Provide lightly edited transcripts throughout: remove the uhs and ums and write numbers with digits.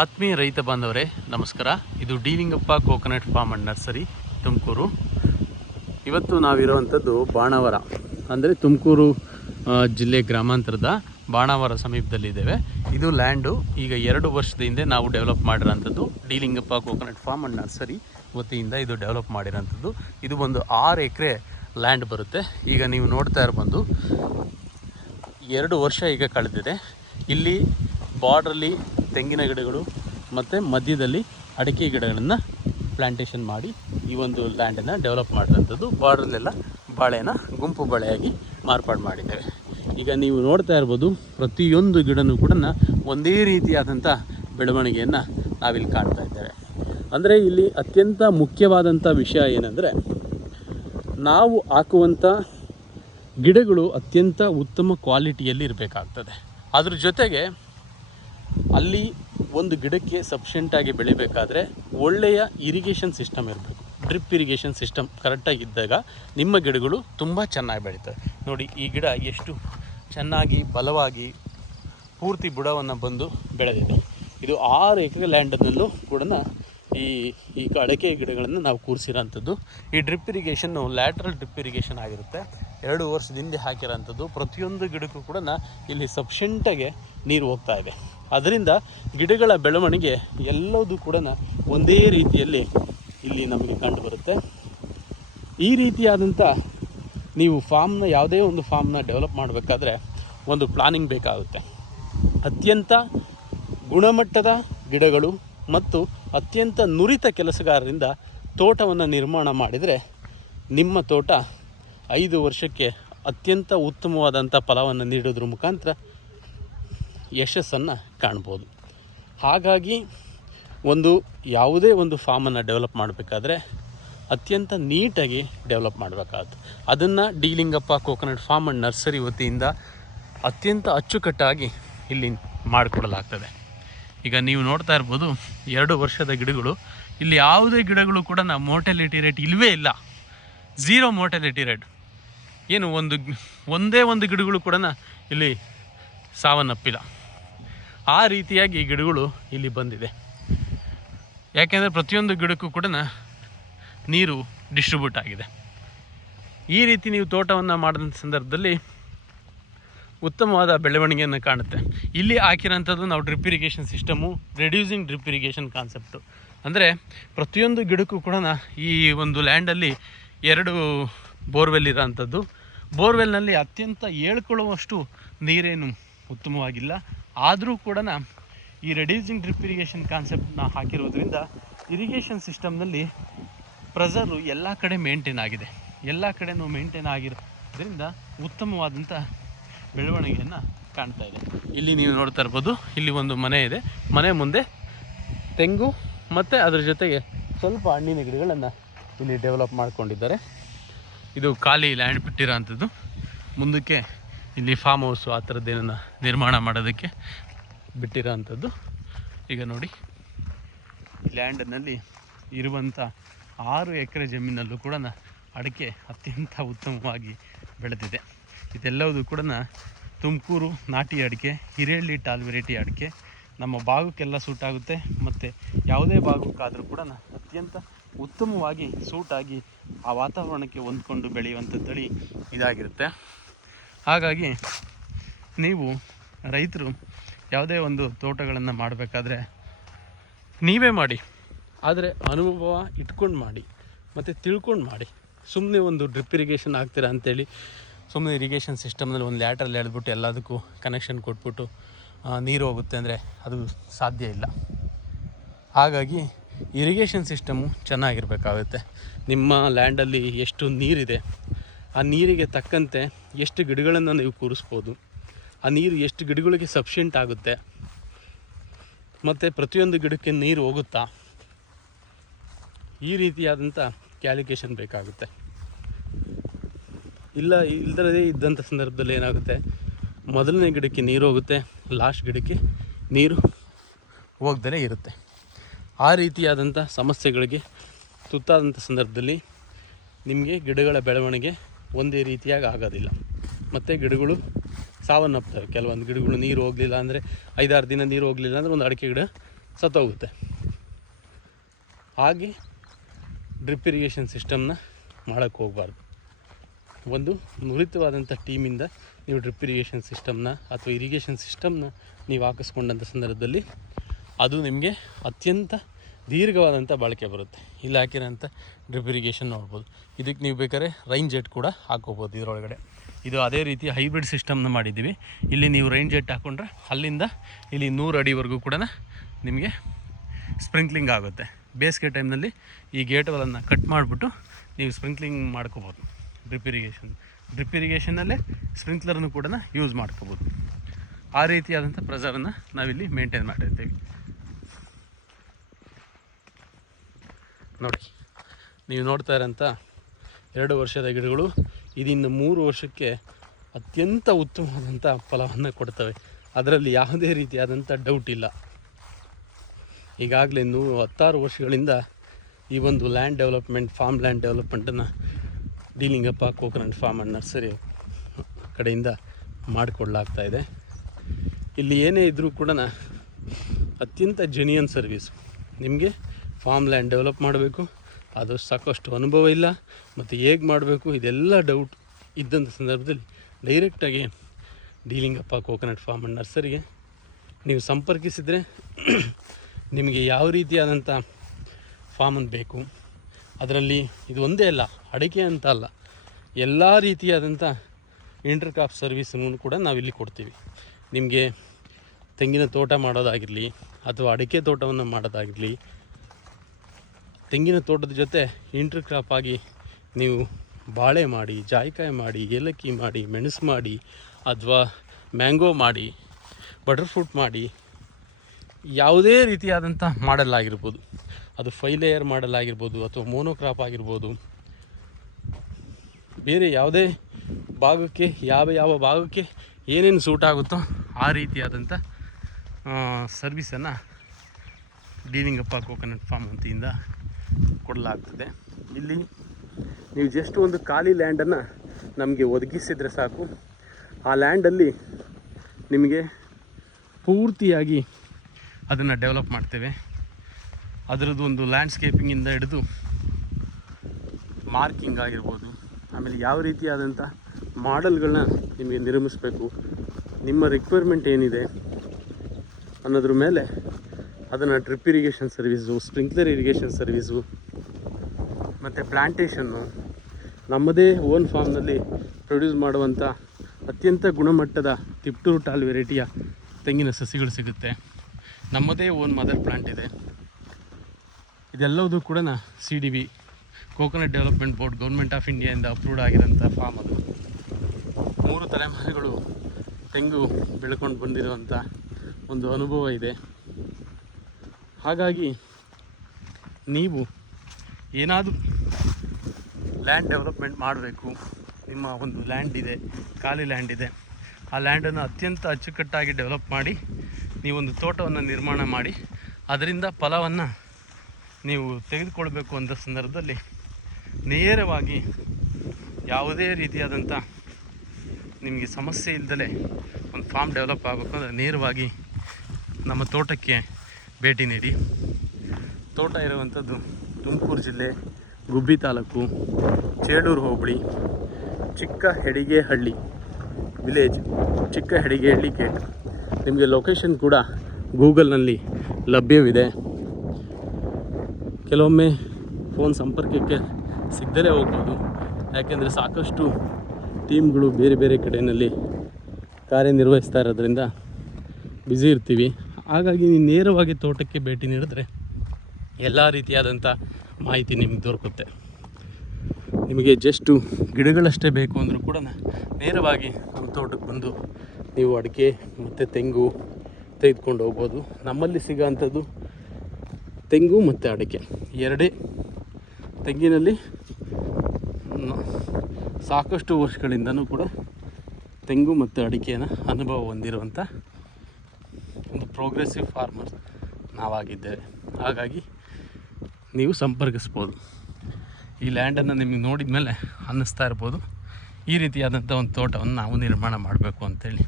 ಆತ್ಮೀಯ ರೈತ ಬಾಂಧವರೇ ನಮಸ್ಕಾರ. ಇದು D Lingappa coconut farm and nursery, Tumakuru. ಇವತ್ತು ನಾವಿರುವಂಥದ್ದು ಬಾಣಾವರ, ಅಂದರೆ ತುಮಕೂರು ಜಿಲ್ಲೆ ಗ್ರಾಮಾಂತರದ ಬಾಣಾವರ ಸಮೀಪದಲ್ಲಿದ್ದೇವೆ. ಇದು ಲ್ಯಾಂಡು ಈಗ 2 ವರ್ಷದ ಹಿಂದೆ ನಾವು ಡೆವಲಪ್ ಮಾಡಿರೋಂಥದ್ದು. D Lingappa coconut farm and nursery ವತಿಯಿಂದ ಇದು ಡೆವಲಪ್ ಮಾಡಿರೋಂಥದ್ದು. ಇದು ಒಂದು 6 ಎಕರೆ ಲ್ಯಾಂಡ್ ಬರುತ್ತೆ. ಈಗ ನೀವು ನೋಡ್ತಾ ಇರ್ಬೋದು, 2 ವರ್ಷ ಈಗ ಕಳೆದಿದೆ. ಇಲ್ಲಿ ಬಾರ್ಡ್ರಲ್ಲಿ ತೆಂಗಿನ ಗಿಡಗಳು ಮತ್ತು ಮಧ್ಯದಲ್ಲಿ ಅಡಿಕೆ ಗಿಡಗಳನ್ನು ಪ್ಲ್ಯಾಂಟೇಷನ್ ಮಾಡಿ ಈ ಒಂದು ಲ್ಯಾಂಡನ್ನು ಡೆವಲಪ್ ಮಾಡಿರೋಂಥದ್ದು. ಬಾರ್ಡ್ರಲ್ಲೆಲ್ಲ ಬಾಳೆನ ಗುಂಪು ಬಾಳೆಯಾಗಿ ಮಾರ್ಪಾಡು ಮಾಡಿದ್ದೇವೆ. ಈಗ ನೀವು ನೋಡ್ತಾ ಇರ್ಬೋದು, ಪ್ರತಿಯೊಂದು ಗಿಡನೂ ಕೂಡ ಒಂದೇ ರೀತಿಯಾದಂಥ ಬೆಳವಣಿಗೆಯನ್ನು ನಾವಿಲ್ಲಿ ಕಾಣ್ತಾ ಇದ್ದೇವೆ. ಅಂದರೆ ಇಲ್ಲಿ ಅತ್ಯಂತ ಮುಖ್ಯವಾದಂಥ ವಿಷಯ ಏನಂದರೆ, ನಾವು ಹಾಕುವಂಥ ಗಿಡಗಳು ಅತ್ಯಂತ ಉತ್ತಮ ಕ್ವಾಲಿಟಿಯಲ್ಲಿ ಇರಬೇಕಾಗ್ತದೆ. ಅದ್ರ ಜೊತೆಗೆ ಅಲ್ಲಿ ಒಂದು ಗಿಡಕ್ಕೆ ಸಫಿಷಿಯೆಂಟಾಗಿ ಬೆಳಿಬೇಕಾದ್ರೆ ಒಳ್ಳೆಯ ಇರಿಗೇಷನ್ ಸಿಸ್ಟಮ್ ಇರಬೇಕು. ಡ್ರಿಪ್ ಇರಿಗೇಷನ್ ಸಿಸ್ಟಮ್ ಕರೆಕ್ಟಾಗಿದ್ದಾಗ ನಿಮ್ಮ ಗಿಡಗಳು ತುಂಬ ಚೆನ್ನಾಗಿ ಬೆಳೀತವೆ. ನೋಡಿ, ಈ ಗಿಡ ಎಷ್ಟು ಚೆನ್ನಾಗಿ ಬಲವಾಗಿ ಪೂರ್ತಿ ಬುಡವನ್ನು ಬಂದು ಬೆಳೆದಿದೆ. ಇದು 6 ಎಕರೆ ಲ್ಯಾಂಡನ್ನಲ್ಲೂ ಕೂಡ ಈ ಅಡಿಕೆ ಗಿಡಗಳನ್ನು ನಾವು ಕೂರಿಸಿರೋಂಥದ್ದು. ಈ drip irrigation lateral drip irrigation ಆಗಿರುತ್ತೆ. 2 ವರ್ಷದ ಹಿಂದೆ ಹಾಕಿರೋಂಥದ್ದು. ಪ್ರತಿಯೊಂದು ಗಿಡಕ್ಕೂ ಕೂಡ ಇಲ್ಲಿ ಸಫಿಷಿಯೆಂಟಾಗಿ ನೀರು ಹೋಗ್ತಾ ಇದೆ. ಅದರಿಂದ ಗಿಡಗಳ ಬೆಳವಣಿಗೆ ಎಲ್ಲದೂ ಕೂಡ ಒಂದೇ ರೀತಿಯಲ್ಲಿ ಇಲ್ಲಿ ನಮಗೆ ಕಂಡುಬರುತ್ತೆ. ಈ ರೀತಿಯಾದಂಥ ನೀವು ಯಾವುದೇ ಒಂದು ಫಾರ್ಮ್ನ ಡೆವಲಪ್ ಮಾಡಬೇಕಾದ್ರೆ ಒಂದು ಪ್ಲಾನಿಂಗ್ ಬೇಕಾಗುತ್ತೆ. ಅತ್ಯಂತ ಗುಣಮಟ್ಟದ ಗಿಡಗಳು ಮತ್ತು ಅತ್ಯಂತ ನುರಿತ ಕೆಲಸಗಾರರಿಂದ ತೋಟವನ್ನು ನಿರ್ಮಾಣ ಮಾಡಿದರೆ ನಿಮ್ಮ ತೋಟ 5 ವರ್ಷಕ್ಕೆ ಅತ್ಯಂತ ಉತ್ತಮವಾದಂಥ ಫಲವನ್ನು ನೀಡೋದ್ರ ಮುಖಾಂತರ ಯಶಸ್ಸನ್ನು ಕಾಣ್ಬೋದು. ಹಾಗಾಗಿ ಯಾವುದೇ ಒಂದು ಫಾರ್ಮನ್ನು ಡೆವಲಪ್ ಮಾಡಬೇಕಾದ್ರೆ ಅತ್ಯಂತ ನೀಟಾಗಿ ಡೆವಲಪ್ ಮಾಡಬೇಕಾಗುತ್ತೆ. ಅದನ್ನು D Lingappa coconut farm and nursery ವತಿಯಿಂದ ಅತ್ಯಂತ ಅಚ್ಚುಕಟ್ಟಾಗಿ ಇಲ್ಲಿ ಮಾಡಿಕೊಡಲಾಗ್ತದೆ. ಈಗ ನೀವು ನೋಡ್ತಾ ಇರ್ಬೋದು, 2 ವರ್ಷದ ಗಿಡಗಳು. ಇಲ್ಲಿ ಯಾವುದೇ ಗಿಡಗಳು ಕೂಡ ಮೋರ್ಟಾಲಿಟಿ ರೇಟ್ ಇಲ್ಲವೇ ಇಲ್ಲ. 0 ಮೋರ್ಟಾಲಿಟಿ ರೇಟ್. ಏನು ಒಂದೇ ಒಂದು ಗಿಡಗಳು ಕೂಡ ಇಲ್ಲಿ ಸಾವನ್ನಪ್ಪಿಲ್ಲ. ಆ ರೀತಿಯಾಗಿ ಈ ಗಿಡಗಳು ಇಲ್ಲಿ ಬಂದಿದೆ. ಯಾಕೆಂದರೆ ಪ್ರತಿಯೊಂದು ಗಿಡಕ್ಕೂ ಕೂಡ ನೀರು ಡಿಸ್ಟ್ರಿಬ್ಯೂಟ್ ಆಗಿದೆ. ಈ ರೀತಿ ನೀವು ತೋಟವನ್ನು ಮಾಡಿದ ಸಂದರ್ಭದಲ್ಲಿ ಉತ್ತಮವಾದ ಬೆಳವಣಿಗೆಯನ್ನು ಕಾಣುತ್ತೆ. ಇಲ್ಲಿ ಹಾಕಿರೋಂಥದ್ದು ನಾವು drip irrigation system, reducing drip irrigation concept. ಅಂದರೆ ಪ್ರತಿಯೊಂದು ಗಿಡಕ್ಕೂ ಕೂಡ ಈ ಒಂದು ಲ್ಯಾಂಡಲ್ಲಿ 2 ಬೋರ್ವೆಲ್ ಇರೋಂಥದ್ದು. ಬೋರ್ವೆಲ್ನಲ್ಲಿ ಅತ್ಯಂತ ಹೇಳ್ಕೊಳ್ಳುವಷ್ಟು ನೀರೇನು ಉತ್ತಮವಾಗಿಲ್ಲ. ಆದರೂ ಕೂಡ ಈ ರೆಡ್ಯೂಸಿಂಗ್ ಡ್ರಿಪ್ ಇರಿಗೇಷನ್ ಕಾನ್ಸೆಪ್ಟನ್ನ ಹಾಕಿರೋದ್ರಿಂದ ಇರಿಗೇಷನ್ ಸಿಸ್ಟಮ್ನಲ್ಲಿ ಪ್ರೆಷರು ಎಲ್ಲ ಕಡೆ ಮೇಂಟೈನ್ ಆಗಿದೆ. ಎಲ್ಲ ಕಡೆಯೂ ಮೇಂಟೈನ್ ಆಗಿರೋದ್ರಿಂದ ಉತ್ತಮವಾದಂಥ ಬೆಳವಣಿಗೆಯನ್ನು ಕಾಣ್ತಾ ಇದೆ. ಇಲ್ಲಿ ನೀವು ನೋಡ್ತಾ ಇರ್ಬೋದು, ಇಲ್ಲಿ ಒಂದು ಮನೆ ಇದೆ. ಮನೆ ಮುಂದೆ ತೆಂಗು ಮತ್ತು ಅದರ ಜೊತೆಗೆ ಸ್ವಲ್ಪ ಹಣ್ಣಿನ ಗಿಡಗಳನ್ನು ಇಲ್ಲಿ ಡೆವಲಪ್ ಮಾಡ್ಕೊಂಡಿದ್ದಾರೆ. ಇದು ಖಾಲಿ ಲ್ಯಾಂಡ್ ಬಿಟ್ಟಿರೋ ಅಂಥದ್ದು. ಮುಂದಕ್ಕೆ ಇಲ್ಲಿ ಫಾರ್ಮ್ ಹೌಸು ಆ ಥರದ್ದೇನನ್ನು ನಿರ್ಮಾಣ ಮಾಡೋದಕ್ಕೆ ಬಿಟ್ಟಿರೋ ಅಂಥದ್ದು. ಈಗ ನೋಡಿ, ಈ ಲ್ಯಾಂಡ್ನಲ್ಲಿ ಇರುವಂಥ 6 ಎಕರೆ ಜಮೀನಲ್ಲೂ ಕೂಡ ಅಡಿಕೆ ಅತ್ಯಂತ ಉತ್ತಮವಾಗಿ ಬೆಳೆದಿದೆ. ಇದೆಲ್ಲವೂ ಕೂಡ ತುಮಕೂರು ನಾಟಿ ಅಡಿಕೆ, ಹಿರೇಹಳ್ಳಿ ಟಾಲ್ ವೆರೈಟಿ ಅಡಿಕೆ. ನಮ್ಮ ಭಾಗಕ್ಕೆಲ್ಲ ಸೂಟಾಗುತ್ತೆ ಮತ್ತು ಯಾವುದೇ ಭಾಗಕ್ಕಾದರೂ ಕೂಡ ಅತ್ಯಂತ ಉತ್ತಮವಾಗಿ ಸೂಟಾಗಿ ಆ ವಾತಾವರಣಕ್ಕೆ ಹೊಂದ್ಕೊಂಡು ಬೆಳೆಯುವಂಥ ತಳಿ ಇದಾಗಿರುತ್ತೆ. ಹಾಗಾಗಿ ನೀವು ರೈತರು ಯಾವುದೇ ಒಂದು ತೋಟಗಳನ್ನು ಮಾಡಬೇಕಾದ್ರೆ ನೀವೇ ಮಾಡಿ, ಆದರೆ ಅನುಭವ ಇಟ್ಕೊಂಡು ಮಾಡಿ ಮತ್ತು ತಿಳ್ಕೊಂಡು ಮಾಡಿ. ಸುಮ್ಮನೆ ಒಂದು ಡ್ರಿಪ್ ಇರಿಗೇಷನ್ ಆಗ್ತೀರಾ ಅಂಥೇಳಿ ಸುಮ್ಮನೆ ಇರಿಗೇಷನ್ ಸಿಸ್ಟಮ್ನಲ್ಲಿ ಒಂದು ಲ್ಯಾಟ್ರಲ್ಲಿ ಎಳೆದ್ಬಿಟ್ಟು ಎಲ್ಲದಕ್ಕೂ ಕನೆಕ್ಷನ್ ಕೊಟ್ಬಿಟ್ಟು ನೀರು ಹೋಗುತ್ತೆ ಅಂದರೆ ಅದು ಸಾಧ್ಯ ಇಲ್ಲ. ಹಾಗಾಗಿ ಇರಿಗೇಷನ್ ಸಿಸ್ಟಮು ಚೆನ್ನಾಗಿರಬೇಕಾಗುತ್ತೆ. ನಿಮ್ಮ ಲ್ಯಾಂಡಲ್ಲಿ ಎಷ್ಟು ನೀರಿದೆ, ಆ ನೀರಿಗೆ ತಕ್ಕಂತೆ ಎಷ್ಟು ಗಿಡಗಳನ್ನು ನೀವು ಕೂರಿಸ್ಬೋದು, ಆ ನೀರು ಎಷ್ಟು ಗಿಡಗಳಿಗೆ ಸಫಿಷಿಯೆಂಟ್ ಆಗುತ್ತೆ, ಮತ್ತು ಪ್ರತಿಯೊಂದು ಗಿಡಕ್ಕೆ ನೀರು ಹೋಗುತ್ತಾ, ಈ ರೀತಿಯಾದಂಥ ಕ್ಯಾಲ್ಕುಲೇಷನ್ ಬೇಕಾಗುತ್ತೆ. ಇಲ್ಲದೇ ಇದ್ದಂಥ ಸಂದರ್ಭದಲ್ಲಿ ಏನಾಗುತ್ತೆ, ಮೊದಲನೇ ಗಿಡಕ್ಕೆ ನೀರು ಹೋಗುತ್ತೆ, ಲಾಸ್ಟ್ ಗಿಡಕ್ಕೆ ನೀರು ಹೋಗ್ದೇ ಇರುತ್ತೆ. ಆ ರೀತಿಯಾದಂಥ ಸಮಸ್ಯೆಗಳಿಗೆ ತುತ್ತಾದಂಥ ಸಂದರ್ಭದಲ್ಲಿ ನಿಮಗೆ ಗಿಡಗಳ ಬೆಳವಣಿಗೆ ಒಂದೇ ರೀತಿಯಾಗಿ ಆಗೋದಿಲ್ಲ. ಮತ್ತು ಗಿಡಗಳು ಸಾವನ್ನಪ್ತವೆ. ಕೆಲವೊಂದು ಗಿಡಗಳು ನೀರು ಹೋಗಲಿಲ್ಲ ಅಂದರೆ 5-6 ದಿನ ನೀರು ಹೋಗಲಿಲ್ಲ ಅಂದರೆ ಒಂದು ಅಡಿಕೆ ಗಿಡ ಸತ್ತೋಗುತ್ತೆ. ಹಾಗೆ ಡ್ರಿಪ್ ಇರಿಗೇಷನ್ ಸಿಸ್ಟಮ್ನ ಮಾಡೋಕ್ಕೆ ಹೋಗಬಾರ್ದು. ಒಂದು ನುರಿತವಾದಂಥ ಟೀಮಿಂದ ನೀವು ಡ್ರಿಪ್ ಇರಿಗೇಷನ್ ಸಿಸ್ಟಮ್ನ ಅಥವಾ ಇರಿಗೇಷನ್ ಸಿಸ್ಟಮ್ನ ನೀವು ಹಾಕಿಸ್ಕೊಂಡಂಥ ಸಂದರ್ಭದಲ್ಲಿ ಅದು ನಿಮಗೆ ಅತ್ಯಂತ ದೀರ್ಘವಾದಂಥ ಬಾಳಿಕೆ ಬರುತ್ತೆ. ಇಲ್ಲಿ ಹಾಕಿರೋಂಥ ಡ್ರಿಪ್ ಇರಿಗೇಷನ್ ನೋಡ್ಬೋದು. ಇದಕ್ಕೆ ನೀವು ಬೇಕಾದ್ರೆ ರೈನ್ ಜೆಟ್ ಕೂಡ ಹಾಕೋಬೋದು ಇದರೊಳಗಡೆ. ಇದು ಅದೇ ರೀತಿ ಹೈಬ್ರಿಡ್ ಸಿಸ್ಟಮ್ನ ಮಾಡಿದ್ದೀವಿ. ಇಲ್ಲಿ ನೀವು ರೈನ್ ಜೆಟ್ ಹಾಕ್ಕೊಂಡ್ರೆ ಅಲ್ಲಿಂದ ಇಲ್ಲಿ 100 ಅಡಿವರೆಗೂ ಕೂಡ ನಿಮಗೆ ಸ್ಪ್ರಿಂಕ್ಲಿಂಗ್ ಆಗುತ್ತೆ. ಬೇಸಿಗೆ ಟೈಮ್ನಲ್ಲಿ ಈ ಗೇಟ್ಗಳನ್ನು ಕಟ್ ಮಾಡಿಬಿಟ್ಟು ನೀವು ಸ್ಪ್ರಿಂಕ್ಲಿಂಗ್ ಮಾಡ್ಕೋಬೋದು. ಡ್ರಿಪ್ ಇರಿಗೇಷನ್ನಲ್ಲೇ ಸ್ಪ್ರಿಂಕ್ಲರ್ನು ಕೂಡ ಯೂಸ್ ಮಾಡ್ಕೋಬೋದು. ಆ ರೀತಿಯಾದಂಥ ಪ್ರೆಷರನ್ನು ನಾವಿಲ್ಲಿ ಮೇಂಟೈನ್ ಮಾಡಿರ್ತೀವಿ. ನೋಡಿ, ನೀವು ನೋಡ್ತಾ ಇರೋಂಥ 2 ವರ್ಷದ ಗಿಡಗಳು ಇದಿನ್ನು 3 ವರ್ಷಕ್ಕೆ ಅತ್ಯಂತ ಉತ್ತಮವಾದಂಥ ಫಲವನ್ನು ಕೊಡ್ತವೆ. ಅದರಲ್ಲಿ ಯಾವುದೇ ರೀತಿಯಾದಂಥ ಡೌಟ್ ಇಲ್ಲ. ಈಗಾಗಲೇ 16 ವರ್ಷಗಳಿಂದ ಈ ಒಂದು ಲ್ಯಾಂಡ್ ಡೆವಲಪ್ಮೆಂಟ್, ಫಾರ್ಮ್ ಲ್ಯಾಂಡ್ ಡೆವಲಪ್ಮೆಂಟನ್ನು D Lingappa coconut farm and nursery ಕಡೆಯಿಂದ ಮಾಡಿಕೊಡ್ಲಾಗ್ತಾಯಿದೆ. ಇಲ್ಲಿ ಏನೇ ಇದ್ದರೂ ಕೂಡ ಅತ್ಯಂತ ಜೆನ್ಯೂನ್ ಸರ್ವಿಸ್. ನಿಮಗೆ ಫಾರ್ಮ್ ಲ್ಯಾಂಡ್ ಡೆವಲಪ್ ಮಾಡಬೇಕು, ಅದು ಸಾಕಷ್ಟು ಅನುಭವ ಇಲ್ಲ, ಮತ್ತು ಹೇಗೆ ಮಾಡಬೇಕು ಇದೆಲ್ಲ ಡೌಟ್ ಇದ್ದಂಥ ಸಂದರ್ಭದಲ್ಲಿ ಡೈರೆಕ್ಟಾಗಿ D Lingappa coconut farm and ನರ್ಸರಿಗೆ ನೀವು ಸಂಪರ್ಕಿಸಿದರೆ ನಿಮಗೆ ಯಾವ ರೀತಿಯಾದಂಥ ಫಾರ್ಮನ್ನು ಬೇಕು, ಅದರಲ್ಲಿ ಇದು ಒಂದೇ ಅಲ್ಲ, ಅಡಿಕೆ ಅಂತ ಅಲ್ಲ, ಎಲ್ಲ ರೀತಿಯಾದಂಥ ಇಂಟರ್ ಕ್ರಾಪ್ ಸರ್ವಿಸನ್ನು ಕೂಡ ನಾವಿಲ್ಲಿ ಕೊಡ್ತೀವಿ. ನಿಮಗೆ ತೆಂಗಿನ ತೋಟ ಮಾಡೋದಾಗಿರಲಿ ಅಥವಾ ಅಡಿಕೆ ತೋಟವನ್ನು ಮಾಡೋದಾಗಿರಲಿ, ತೆಂಗಿನ ತೋಟದ ಜೊತೆ ಇಂಟರ್ ಕ್ರಾಪ್ ಆಗಿ ನೀವು ಬಾಳೆ ಮಾಡಿ, ಜಾಯಿಕಾಯಿ ಮಾಡಿ, ಏಲಕ್ಕಿ ಮಾಡಿ, ಮೆಣಸು ಮಾಡಿ, ಅಥವಾ ಮ್ಯಾಂಗೋ ಮಾಡಿ, ಬಟರ್ ಫ್ರೂಟ್ ಮಾಡಿ, ಯಾವುದೇ ರೀತಿಯಾದಂಥ ಮಾಡೆಲ್ ಆಗಿರ್ಬೋದು, ಅದು 5 ಲೇಯರ್ ಮಾಡೆಲ್ ಆಗಿರ್ಬೋದು ಅಥವಾ ಮೋನೋಕ್ರಾಪ್ ಆಗಿರ್ಬೋದು, ಬೇರೆ ಯಾವುದೇ ಭಾಗಕ್ಕೆ ಯಾವ ಭಾಗಕ್ಕೆ ಏನೇನು ಸೂಟ್ ಆಗುತ್ತೋ ಆ ರೀತಿಯಾದಂಥ ಸರ್ವಿಸನ್ನು ಡಿ ಲಿಂಗಪ್ಪ ಕೋಕೋನಟ್ ಫಾರ್ಮ್ ವತಿಯಿಂದ ಕೊಡಲಾಗ್ತದೆ. ಇಲ್ಲಿ ನೀವು ಜಸ್ಟ್ ಒಂದು ಖಾಲಿ ಲ್ಯಾಂಡನ್ನು ನಮಗೆ ಒದಗಿಸಿದರೆ ಸಾಕು, ಆ ಲ್ಯಾಂಡಲ್ಲಿ ನಿಮಗೆ ಪೂರ್ತಿಯಾಗಿ ಅದನ್ನು ಡೆವಲಪ್ ಮಾಡ್ತೇವೆ. ಅದರದ್ದು ಒಂದು ಲ್ಯಾಂಡ್ಸ್ಕೇಪಿಂಗಿಂದ ಹಿಡಿದು ಮಾರ್ಕಿಂಗ್ ಆಗಿರ್ಬೋದು, ಆಮೇಲೆ ಯಾವ ರೀತಿಯಾದಂಥ ಮಾಡೆಲ್ಗಳನ್ನ ನಿಮಗೆ ನಿರ್ಮಿಸಬೇಕು, ನಿಮ್ಮ ರಿಕ್ವೈರ್ಮೆಂಟ್ ಏನಿದೆ ಅನ್ನೋದ್ರ ಮೇಲೆ ಅದನ್ನು drip irrigation service, sprinkler irrigation service ಮತ್ತು ಪ್ಲ್ಯಾಂಟೇಷನ್ನು, ನಮ್ಮದೇ ಓನ್ ಫಾರ್ಮ್ನಲ್ಲಿ ಪ್ರೊಡ್ಯೂಸ್ ಮಾಡುವಂಥ ಅತ್ಯಂತ ಗುಣಮಟ್ಟದ ತಿಪ್ಟೂರು ಟಾಲ್ ವೆರೈಟಿಯ ತೆಂಗಿನ ಸಸಿಗಳು ಸಿಗುತ್ತೆ. ನಮ್ಮದೇ ಓನ್ ಮದರ್ ಪ್ಲಾಂಟ್ ಇದೆ. ಇದೆಲ್ಲವೂ ಕೂಡ CDB coconut development board government of ಇಂಡಿಯಾದಿಂದ ಅಪ್ರೂವ್ಡ್ ಆಗಿರೋಂಥ ಫಾರ್ಮ್. ಅದು 3 ತಲೆಮಾರುಗಳು ತೆಂಗು ಬೆಳ್ಕೊಂಡು ಬಂದಿರುವಂಥ ಒಂದು ಅನುಭವ ಇದೆ. ಹಾಗಾಗಿ ನೀವು ಏನಾದರೂ ಲ್ಯಾಂಡ್ ಡೆವಲಪ್ಮೆಂಟ್ ಮಾಡಬೇಕು, ನಿಮ್ಮ ಒಂದು ಲ್ಯಾಂಡ್ ಇದೆ, ಖಾಲಿ ಲ್ಯಾಂಡ್ ಇದೆ, ಆ ಲ್ಯಾಂಡನ್ನು ಅತ್ಯಂತ ಅಚ್ಚುಕಟ್ಟಾಗಿ ಡೆವಲಪ್ ಮಾಡಿ ನೀವೊಂದು ತೋಟವನ್ನು ನಿರ್ಮಾಣ ಮಾಡಿ ಅದರಿಂದ ಫಲವನ್ನು ನೀವು ತೆಗೆದುಕೊಳ್ಬೇಕು ಅಂತ ಸಂದರ್ಭದಲ್ಲಿ ನೇರವಾಗಿ ಯಾವುದೇ ರೀತಿಯಾದಂಥ ನಿಮಗೆ ಸಮಸ್ಯೆ ಇಲ್ಲದಲೇ ಒಂದು ಫಾರ್ಮ್ ಡೆವಲಪ್ ಆಗಬೇಕು ಅಂದರೆ ನೇರವಾಗಿ ನಮ್ಮ ತೋಟಕ್ಕೆ ಭೇಟಿ ನೀಡಿ. ತೋಟ ಇರುವಂಥದ್ದು ತುಮಕೂರು ಜಿಲ್ಲೆ ಗುಬ್ಬಿ ತಾಲೂಕು ಚೇಳೂರು ಹೋಬಳಿ ಚಿಕ್ಕ ಹೆಡಿಗೆಹಳ್ಳಿ ವಿಲೇಜ್, ಚಿಕ್ಕ ಹೆಡಿಗೆಹಳ್ಳಿ ಗೇಟ್. ನಿಮಗೆ ಲೊಕೇಶನ್ ಕೂಡ ಗೂಗಲ್ನಲ್ಲಿ ಲಭ್ಯವಿದೆ. ಕೆಲವೊಮ್ಮೆ ಫೋನ್ ಸಂಪರ್ಕಕ್ಕೆ ಸಿಗದಲೇ ಹೋಗ್ಬೋದು, ಯಾಕೆಂದರೆ ಸಾಕಷ್ಟು ಟೀಮ್ಗಳು ಬೇರೆ ಬೇರೆ ಕಡೆಯಲ್ಲಿ ಕಾರ್ಯನಿರ್ವಹಿಸ್ತಾ ಇರೋದ್ರಿಂದ ಬ್ಯುಸಿ ಇರ್ತೀವಿ. ಹಾಗಾಗಿ ನೀವು ನೇರವಾಗಿ ತೋಟಕ್ಕೆ ಭೇಟಿ ನೀಡಿದ್ರೆ ಎಲ್ಲ ರೀತಿಯಾದಂಥ ಮಾಹಿತಿ ನಿಮಗೆ ದೊರಕುತ್ತೆ. ನಿಮಗೆ ಜಸ್ಟು ಗಿಡಗಳಷ್ಟೇ ಬೇಕು ಅಂದರೂ ಕೂಡ ನೇರವಾಗಿ ನಮ್ಮ ತೋಟಕ್ಕೆ ಬಂದು ನೀವು ಅಡಿಕೆ ಮತ್ತು ತೆಂಗು ತೆಗೆದುಕೊಂಡು ಹೋಗ್ಬೋದು. ನಮ್ಮಲ್ಲಿ ಸಿಗೋವಂಥದ್ದು ತೆಂಗು ಮತ್ತು ಅಡಿಕೆ ಎರಡೇ. ತೆಂಗಿನಲ್ಲಿ ಸಾಕಷ್ಟು ವರ್ಷಗಳಿಂದನೂ ಕೂಡ ತೆಂಗು ಮತ್ತು ಅಡಿಕೆನ ಅನುಭವ ಹೊಂದಿರುವಂಥ ಒಂದು ಪ್ರೋಗ್ರೆಸಿವ್ ಫಾರ್ಮರ್ ನಾವಾಗಿದ್ದೇವೆ. ಹಾಗಾಗಿ ನೀವು ಸಂಪರ್ಕಿಸ್ಬೋದು. ಈ ಲ್ಯಾಂಡನ್ನು ನಿಮಗೆ ನೋಡಿದ ಮೇಲೆ ಅನ್ನಿಸ್ತಾ ಇರ್ಬೋದು ಈ ರೀತಿಯಾದಂಥ ಒಂದು ತೋಟವನ್ನು ನಾವು ನಿರ್ಮಾಣ ಮಾಡಬೇಕು ಅಂತೇಳಿ.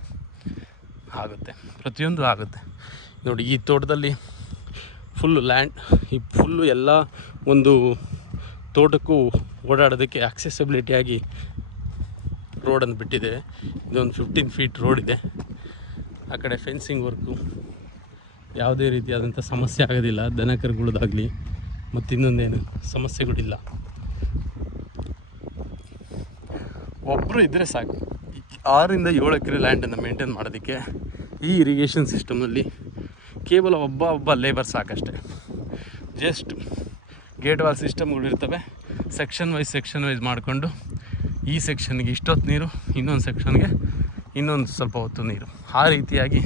ಆಗುತ್ತೆ, ಪ್ರತಿಯೊಂದು ಆಗುತ್ತೆ. ನೋಡಿ, ಈ ತೋಟದಲ್ಲಿ ಫುಲ್ಲು ಲ್ಯಾಂಡ್ ಈ ಫುಲ್ಲು ಎಲ್ಲ ಒಂದು ತೋಟಕ್ಕೂ ಓಡಾಡೋದಕ್ಕೆ ಆಕ್ಸೆಸಿಬಿಲಿಟಿಯಾಗಿ ರೋಡನ್ನು ಬಿಟ್ಟಿದ್ದೇವೆ. ಇದೊಂದು 15 ಫೀಟ್ ರೋಡ್ ಇದೆ. ಆ ಕಡೆ ಫೆನ್ಸಿಂಗ್ ವರ್ಕು, ಯಾವುದೇ ರೀತಿಯಾದಂಥ ಸಮಸ್ಯೆ ಆಗೋದಿಲ್ಲ. ದನಕರುಗಳದಾಗಲಿ ಮತ್ತು ಇನ್ನೊಂದೇನು ಸಮಸ್ಯೆಗಳಿಲ್ಲ. ಒಬ್ಬರು ಇದ್ದರೆ ಸಾಕು 6 ಇಂದ 7 ಎಕರೆ ಲ್ಯಾಂಡನ್ನು ಮೇಂಟೈನ್ ಮಾಡೋದಕ್ಕೆ. ಈ ಇರಿಗೇಷನ್ ಸಿಸ್ಟಮಲ್ಲಿ ಕೇವಲ ಒಬ್ಬ ಲೇಬರ್ ಸಾಕಷ್ಟೆ. ಜಸ್ಟ್ ಗೇಟ್ ವಾಲ್ ಸಿಸ್ಟಮ್ಗಳಿರ್ತವೆ. ಸೆಕ್ಷನ್ ವೈಸ್ ಮಾಡಿಕೊಂಡು ಈ ಸೆಕ್ಷನ್ಗೆ ಇಷ್ಟೊತ್ತು ನೀರು, ಇನ್ನೊಂದು ಸೆಕ್ಷನ್ಗೆ ಇನ್ನೊಂದು ಸ್ವಲ್ಪ ಹೊತ್ತು ನೀರು, ಆ ರೀತಿಯಾಗಿ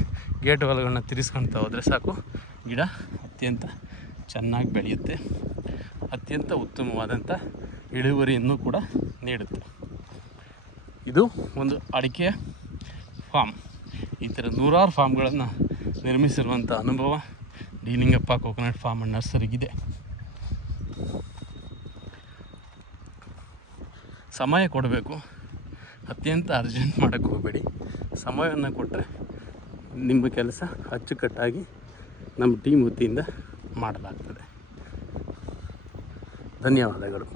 ಗೇಟ್ ವಾಲ್ಗಳನ್ನ ತಿರ್ಸ್ಕೊಳ್ತಾ ಹೋದರೆ ಸಾಕು, ಗಿಡ ಅತ್ಯಂತ ಚೆನ್ನಾಗಿ ಬೆಳೆಯುತ್ತೆ, ಅತ್ಯಂತ ಉತ್ತಮವಾದಂಥ ಇಳುವರಿಯನ್ನು ಕೂಡ ನೀಡುತ್ತೆ. ಇದು ಒಂದು ಅಡಿಕೆಯ ಫಾರ್ಮ್. ಈ ಥರ 100 ಫಾರ್ಮ್ಗಳನ್ನು ನಿರ್ಮಿಸಿರುವಂಥ ಅನುಭವ D Lingappa coconut farm and ನರ್ಸರಿಗಿದೆ. ಸಮಯ ಕೊಡಬೇಕು, ಅತ್ಯಂತ ಅರ್ಜೆಂಟ್ ಮಾಡೋಕ್ಕೆ ಹೋಗಬೇಡಿ. ಸಮಯವನ್ನು ಕೊಟ್ಟರೆ ನಿಮ್ಮ ಕೆಲಸ ಅಚ್ಚುಕಟ್ಟಾಗಿ ನಮ್ಮ ಟೀಮ್ ವತಿಯಿಂದ ಮಾಡಲಾಗ್ತದೆ. ಧನ್ಯವಾದಗಳು.